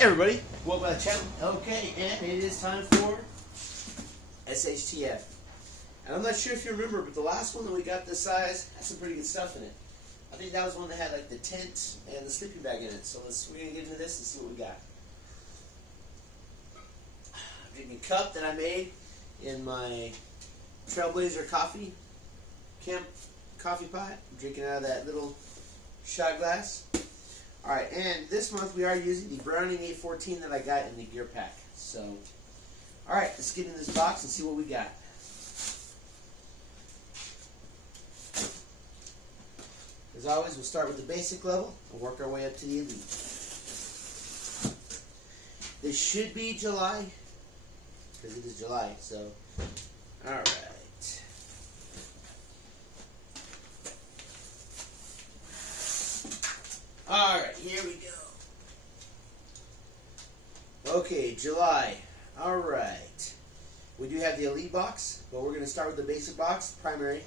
Everybody, welcome to the channel. Okay, and it is time for SHTF. And I'm not sure if you remember, but the last one that we got this size had some pretty good stuff in it. I think that was one that had like the tent and the sleeping bag in it. So we're gonna get into this and see what we got. Drinking cup that I made in my Trailblazer coffee camp coffee pot. I'm drinking out of that little shot glass. Alright, and this month we are using the Browning 814 that I got in the gear pack. So, alright, let's get in this box and see what we got. As always, we'll start with the basic level and work our way up to the elite. This should be July, because it is July, so, alright. Alright, here we go. Okay, July. Alright. We do have the elite box, but we're going to start with the basic box, primary.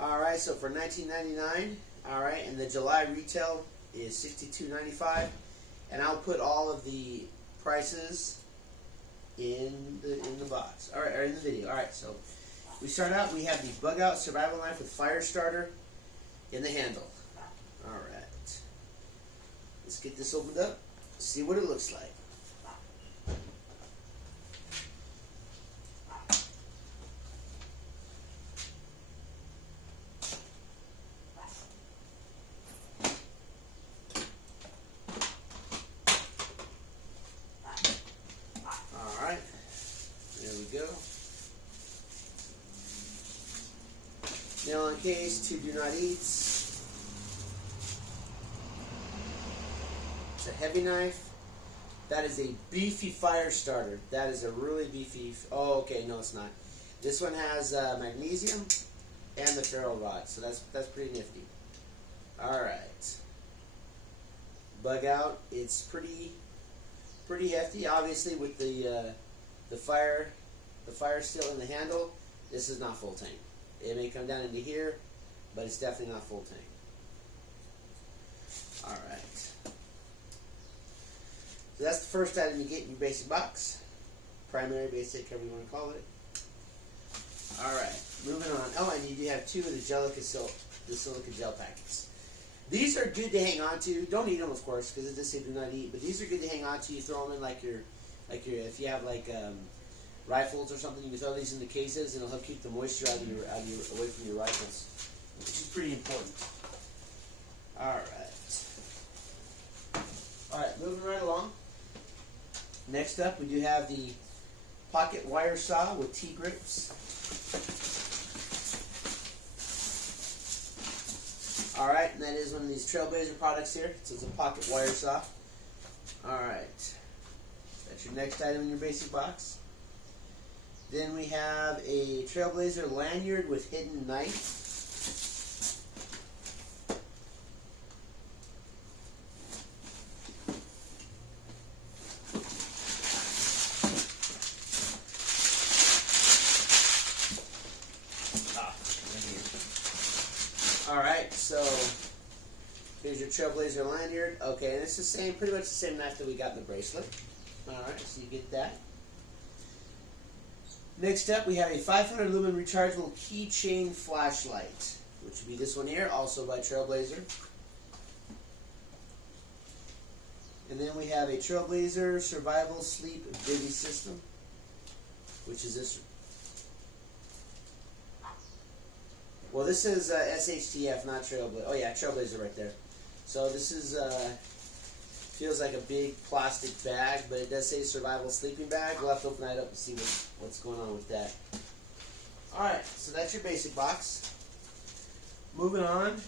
Alright, so for $19.99, alright, and the July retail is $62.95, and I'll put all of the prices in the box, alright, or in the video. Alright, so we start out, we have the bug out survival knife with fire starter in the handle. Alright. Let's get this opened up, see what it looks like. Alright, there we go. Nail on case, 2 do not eats. It's a heavy knife. That is a beefy fire starter. That is a really beefy. Oh, okay, no, it's not. This one has magnesium and the ferrule rod, so that's pretty nifty. All right, bug out. It's pretty hefty. Obviously, with the fire still in the handle. This is not full tank. It may come down into here, but it's definitely not full tank. All right. So that's the first item you get in your basic box. Primary, basic, however you want to call it. Alright, moving on. Oh, and you do have 2 of the silica gel packets. These are good to hang on to. Don't eat them, of course, because it does say do not eat. But these are good to hang on to. You throw them in like your if you have like rifles or something, you can throw these in the cases and it'll help keep the moisture away from your rifles, which is pretty important. Alright. Alright, moving right along. Next up, we do have the pocket wire saw with T-grips. Alright, and that is one of these Trailblazer products here. So it's a pocket wire saw. Alright. That's your next item in your basic box. Then we have a Trailblazer Lanyard with hidden knife. Alright, so here's your Trailblazer Lanyard. Okay, and it's the same, pretty much the same knife that we got in the bracelet. Alright, so you get that. Next up, we have a 500 lumen rechargeable keychain flashlight, which would be this one here, also by Trailblazer. And then we have a Trailblazer Survival Sleep Bivy system, which is this. Well, this is SHTF, not Trailblazer. Oh yeah, Trailblazer right there. So this is feels like a big plastic bag, but it does say survival sleeping bag. We'll have to open that up and see what's going on with that. All right, so that's your basic box. Moving on,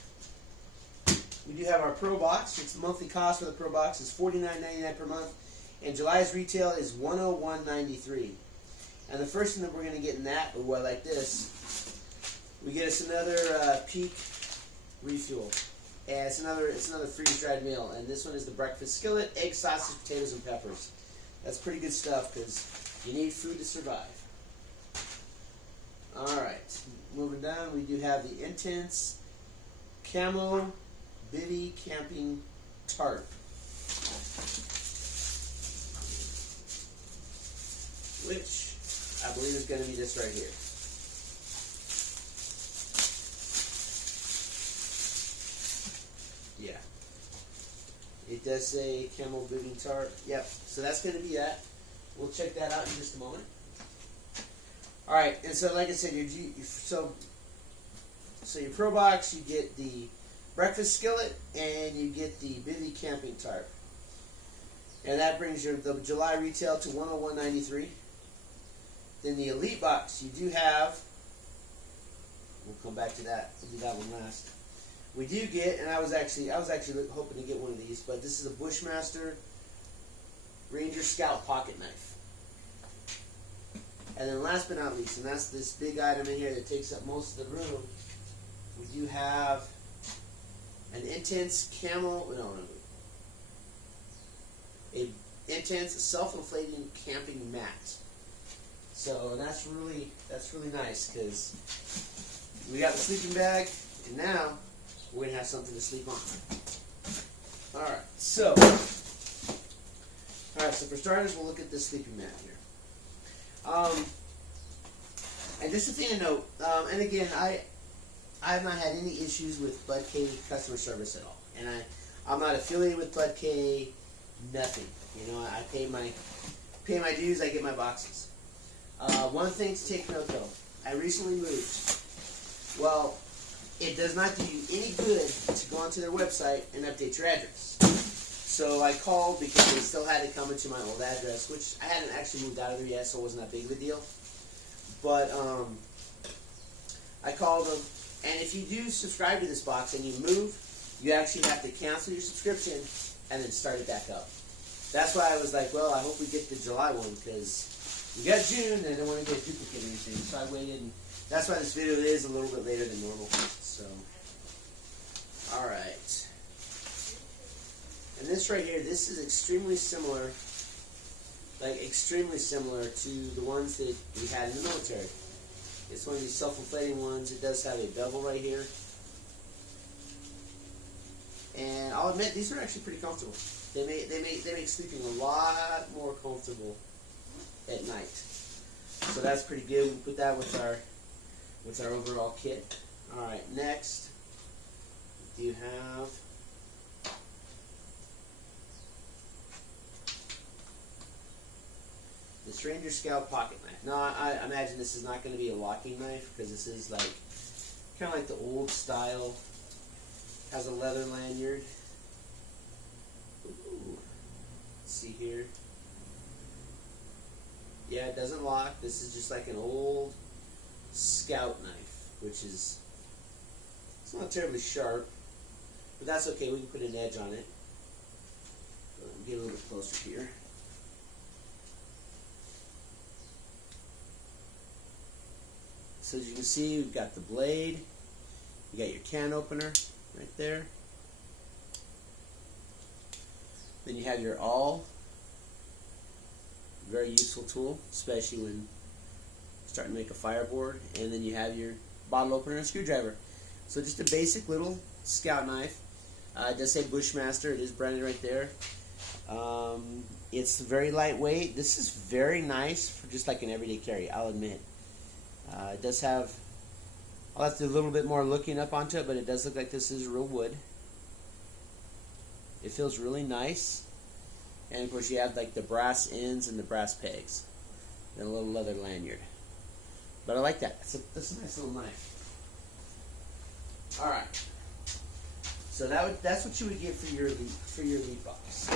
we do have our Pro box. Its monthly cost for the Pro box is $49.99 per month, and July's retail is $101.93. And the first thing that we're going to get in that, or like this. We get us another Peak Refuel, and it's another freeze-dried meal. And this one is the breakfast skillet, egg, sausage, potatoes, and peppers. That's pretty good stuff because you need food to survive. All right, moving down, we do have the Intense Camo Bivy Camping Tarp. which I believe is going to be this right here. Yeah. It does say Camo Booting Tarp. Yep. So that's going to be that. We'll check that out in just a moment. Alright, and so like I said, so your Pro Box, you get the breakfast skillet, and you get the Bivy camping tarp. And that brings the July retail to $101.93. Then the Elite Box, you do have, we'll come back to that, we'll do that one last. We do get, and I was actually hoping to get one of these, but this is a Bushmaster Ranger Scout pocket knife. And then last but not least, and that's this big item in here that takes up most of the room, we do have an intense a intense self-inflating camping mat. So that's really nice, because we got the sleeping bag, and now we're gonna have something to sleep on. All right, so for starters, we'll look at this sleeping mat here. And just a thing to note, and again, I have not had any issues with Bud K customer service at all, and I'm not affiliated with Bud K, nothing. You know, I pay my dues, I get my boxes. One thing to take note though, I recently moved. Well, it does not do you any good to go onto their website and update your address. So I called because they still had to come into my old address, which I hadn't actually moved out of there yet, so it wasn't that big of a deal. But I called them, and if you do subscribe to this box and you move, you actually have to cancel your subscription and then start it back up. That's why I was like, well, I hope we get the July one, because we got June and I don't want to get a duplicate or anything. So I waited, and that's why this video is a little bit later than normal. So, all right. And this right here, this is extremely similar, to the ones that we had in the military. It's one of these self-inflating ones. It does have a bevel right here. And I'll admit, these are actually pretty comfortable. They make sleeping a lot more comfortable at night. So that's pretty good. We put that with our overall kit. All right, next we do have this Ranger Scout pocket knife. Now, I imagine this is not going to be a locking knife, because this is like kind of like the old style. Has a leather lanyard. Ooh. Let's see here. Yeah, it doesn't lock. This is just like an old scout knife, which is, it's not terribly sharp, but that's okay. We can put an edge on it. Get a little bit closer here. So as you can see, we've got the blade, you got your can opener right there. Then you have your awl, very useful tool, especially when starting to make a fireboard. And then you have your bottle opener and screwdriver. So just a basic little scout knife. It does say Bushmaster, it is branded right there. It's very lightweight. This is very nice for just like an everyday carry, I'll admit. It does have, I'll have to do a little bit more looking up onto it, but it does look like this is real wood. It feels really nice. And of course you have like the brass ends and the brass pegs. And a little leather lanyard. But I like that. That's a nice little knife. Alright. So that's what you would get for your Elite box.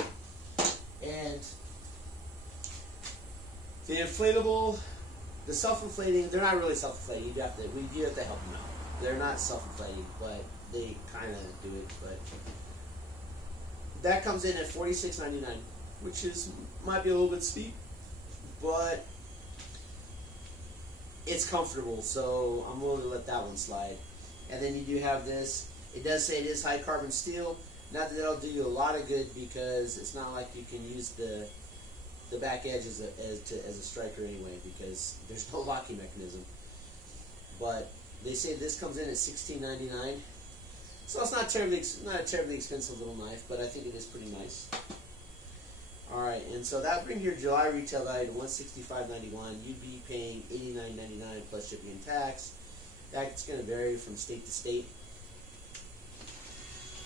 And the inflatable, the self-inflating, they're not really self-inflating. We do have to help them out. They're not self-inflating, but they kind of do it. But that comes in at $46.99, which might be a little bit steep, but it's comfortable, so I'm willing to let that one slide. And then you do have this. It does say it is high carbon steel. Not that it'll do you a lot of good, because it's not like you can use the back edge as a striker anyway, because there's no locking mechanism. But they say this comes in at $16.99, so it's not a terribly expensive little knife, but I think it is pretty nice. Alright, and so that brings your July retail value to $165.91. You'd be paying $89.99 plus shipping and tax. That's going to vary from state to state.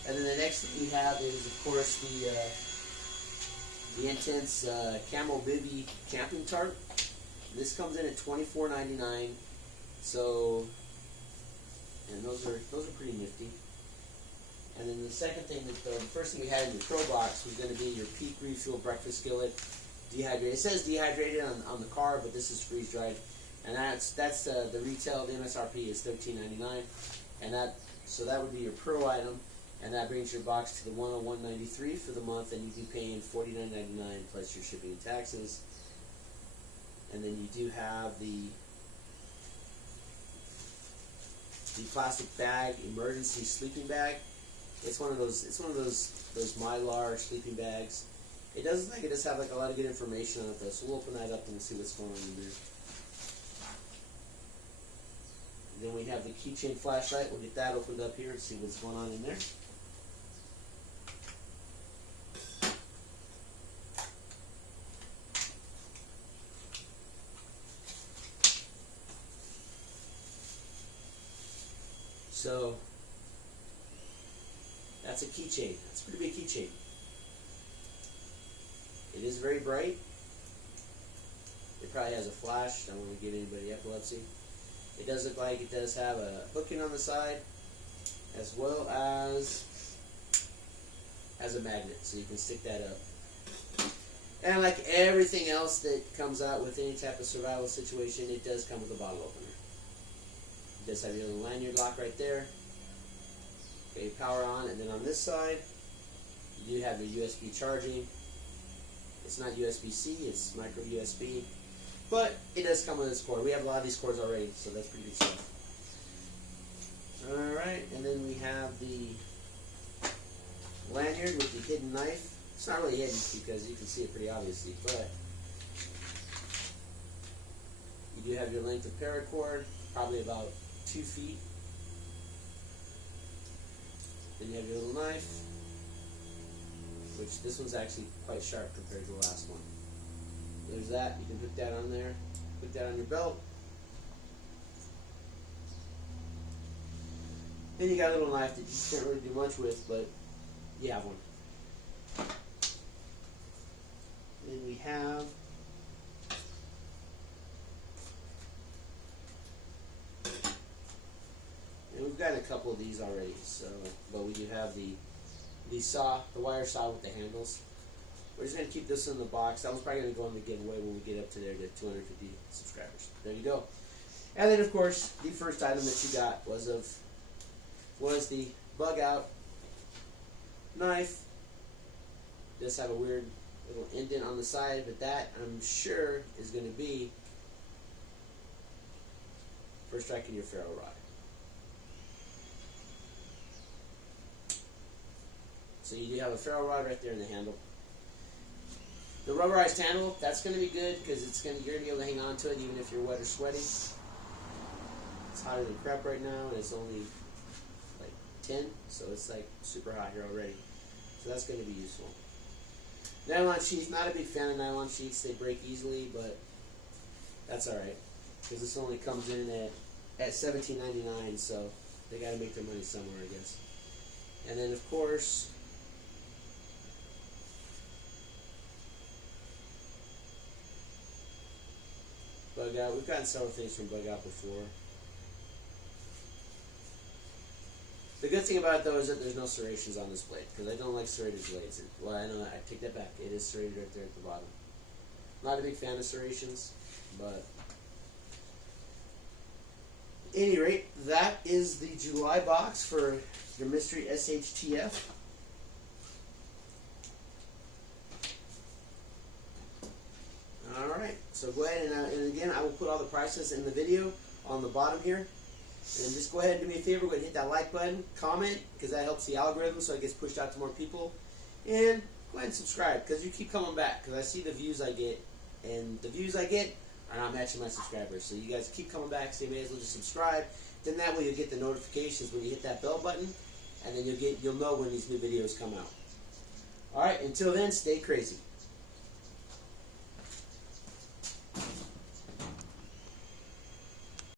And then the next thing we have is, of course, the Intense Camo Bivy camping tarp. This comes in at $24.99. So, and those are pretty nifty. And then the second thing, the first thing we had in the Pro box was going to be your Peak Refuel breakfast skillet, dehydrated. It says dehydrated on the car, but this is freeze dried, and that's the retail. The MSRP is $13.99, and that would be your Pro item, and that brings your box to the $101.93 for the month, and you'd be paying $49.99 plus your shipping and taxes. And then you do have the plastic bag emergency sleeping bag. It's one of those Mylar sleeping bags. It does have like a lot of good information on it though, so we'll open that up and we'll see what's going on in there. And then we have the Keychain flashlight. We'll get that opened up here and see what's going on in there. So that's a keychain. That's a pretty big keychain. It is very bright. It probably has a flash. I don't want to give anybody epilepsy. It does look like it does have a hooking on the side, as well as a magnet, so you can stick that up. And like everything else that comes out with any type of survival situation, it does come with a bottle opener. It does have your little lanyard lock right there. Okay, power on, and then on this side, you do have your USB charging. It's not USB-C, it's micro USB, but it does come with this cord. We have a lot of these cords already, so that's pretty good stuff. Alright, and then we have the lanyard with the hidden knife. It's not really hidden because you can see it pretty obviously, but you do have your length of paracord, probably about 2 feet. Then you have your little knife, which this one's actually quite sharp compared to the last one. There's that. You can hook that on there. Put that on your belt. Then you got a little knife that you can't really do much with, but you have one. Then we have and we've got a couple of these already, so but we do have the wire saw with the handles. We're just going to keep this in the box. That one's probably going to go in the giveaway when we get up to there to 250 subscribers. There you go. And then, of course, the first item that you got was the bug out knife. It does have a weird little indent on the side, but that, I'm sure, is going to be for striking your ferro rod. So you do have a ferro rod right there in the handle. The rubberized handle, that's going to be good because you're going to be able to hang on to it even if you're wet or sweaty. It's hotter than crap right now, and it's only like 10, so it's like super hot here already. So that's going to be useful. Nylon sheath, not a big fan of nylon sheaths. They break easily, but that's alright because this only comes in at $17.99, so they got to make their money somewhere, I guess. And then, of course, Bug Out. We've gotten several things from Bug Out before. The good thing about it, though, is that there's no serrations on this blade, because I don't like serrated blades. Well, I know, I take that back. It is serrated right there at the bottom. Not a big fan of serrations, but at any rate, that is the July box for your mystery SHTF. Alright, so go ahead and again, I will put all the prices in the video on the bottom here. And just go ahead and do me a favor, go ahead and hit that like button, comment, because that helps the algorithm so it gets pushed out to more people. And go ahead and subscribe, because you keep coming back, because I see the views I get, and the views I get are not matching my subscribers. So you guys keep coming back, so you may as well just subscribe. Then that way you'll get the notifications when you hit that bell button, and then you'll know when these new videos come out. Alright, until then, stay crazy.